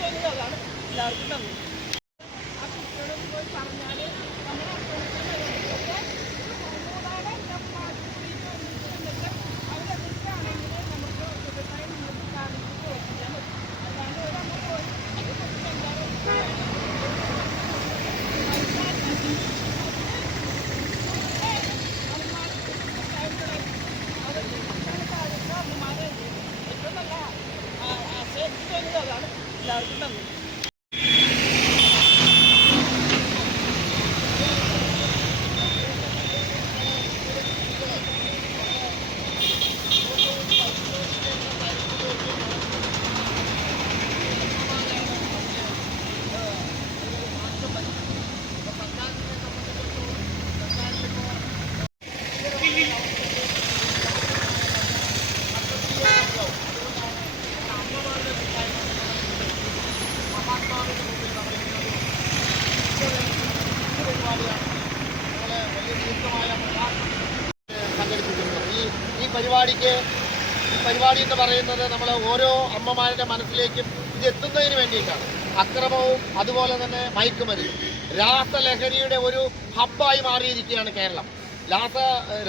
ചെയ്യുന്നതാണ് എല്ലാവർക്കും നന്ദി. ആ കുട്ടികളോട് പോയി പറഞ്ഞാൽ നമ്മുടെ അവരെന്തൊക്കെയാണെങ്കിൽ നമുക്ക് വ്യവസായം നിങ്ങൾക്ക് കാണിച്ച് പ്രവർത്തിക്കാൻ പറ്റും. അല്ലാണ്ട് ഒരമ്മ പോയി അത് കുട്ടി എല്ലാവരും അമ്മമാരെ ഏറ്റവും നല്ല ആശയം ചെയ്യുന്നതാണ് എല്ലാവർക്കും നന്ദി. ഈ പരിപാടി എന്ന് പറയുന്നത് നമ്മൾ ഓരോ അമ്മമാരുടെ മനസ്സിലേക്കും ഇത് എത്തുന്നതിന് വേണ്ടിയിട്ടാണ്. അക്രമവും അതുപോലെ തന്നെ മയക്കുമരുന്നും രാസലഹരിയുടെ ഒരു ഹബ്ബായി മാറിയിരിക്കുകയാണ് കേരളം.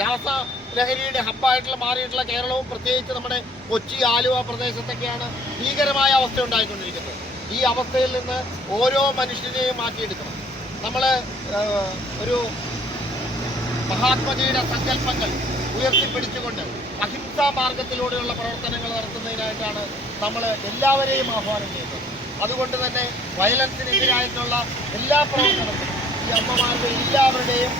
രാസലഹരിയുടെ ഹബ്ബായിട്ടുള്ള മാറിയിട്ടുള്ള കേരളവും പ്രത്യേകിച്ച് നമ്മുടെ കൊച്ചി ആലുവ പ്രദേശത്തൊക്കെയാണ് ഭീകരമായ അവസ്ഥ ഉണ്ടായിക്കൊണ്ടിരിക്കുന്നത്. ഈ അവസ്ഥയിൽ നിന്ന് ഓരോ മനുഷ്യനെയും മാറ്റിയെടുക്കണം. നമ്മൾ ഒരു മഹാത്മജിയുടെ സങ്കല്പങ്ങൾ ഉയർത്തിപ്പിടിച്ചുകൊണ്ട് അഹിംസാ മാർഗത്തിലൂടെയുള്ള പ്രവർത്തനങ്ങൾ നടത്തുന്നതിനായിട്ടാണ് നമ്മൾ എല്ലാവരെയും ആഹ്വാനം ചെയ്യുന്നത്. അതുകൊണ്ട് തന്നെ വയലൻസിനെതിരായിട്ടുള്ള എല്ലാ പ്രവർത്തനങ്ങളും ഈ അമ്മമാരുടെ എല്ലാവരുടെയും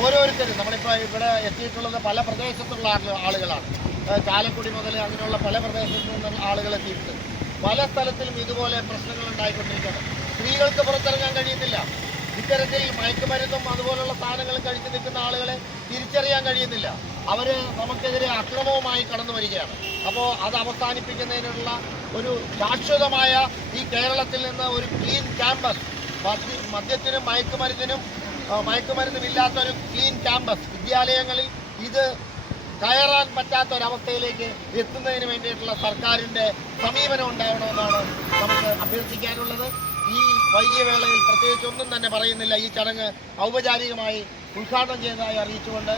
ഓരോരുത്തരും നമ്മളിപ്പോൾ ഇവിടെ എത്തിയിട്ടുള്ളത് പല പ്രദേശത്തുള്ള ആളുകളാണ്. ചാലക്കുടി മുതൽ അങ്ങനെയുള്ള പല പ്രദേശത്തു നിന്നുള്ള ആളുകൾ എത്തിയിട്ടുണ്ട്. പല സ്ഥലത്തിലും ഇതുപോലെ പ്രശ്നങ്ങൾ ഉണ്ടായിക്കൊണ്ടിരിക്കുകയാണ്. സ്ത്രീകൾക്ക് പുറത്തിറങ്ങാൻ കഴിയുന്നില്ല. ഇത്തരത്തിൽ മയക്കുമരുന്നും അതുപോലുള്ള സാധനങ്ങളും കഴിച്ചു നിൽക്കുന്ന ആളുകളെ തിരിച്ചറിയാൻ കഴിയുന്നില്ല. അവർ നമുക്കെതിരെ അക്രമവുമായി കടന്നു വരികയാണ്. അപ്പോൾ അത് അവസാനിപ്പിക്കുന്നതിനുള്ള ഒരു ശാശ്വതമായ ഈ കേരളത്തിൽ നിന്ന് ഒരു ക്ലീൻ ക്യാമ്പസ്, മദ്യത്തിനും മയക്കുമരുന്നുമില്ലാത്ത ഒരു ക്ലീൻ ക്യാമ്പസ് വിദ്യാലയങ്ങളിൽ ഇത് കയറാൻ പറ്റാത്ത ഒരവസ്ഥയിലേക്ക് എത്തുന്നതിന് വേണ്ടിയിട്ടുള്ള സർക്കാരിൻ്റെ സമീപനം ഉണ്ടാവണമെന്നാണ് നമുക്ക് അഭ്യർത്ഥിക്കാനുള്ളത്. ഈ വൈകിയ വേളയിൽ പ്രത്യേകിച്ച് ഒന്നും തന്നെ പറയുന്നില്ല. ഈ ചടങ്ങ് ഔപചാരികമായി ഉദ്ഘാടനം ചെയ്തതായി അറിയിച്ചുകൊണ്ട്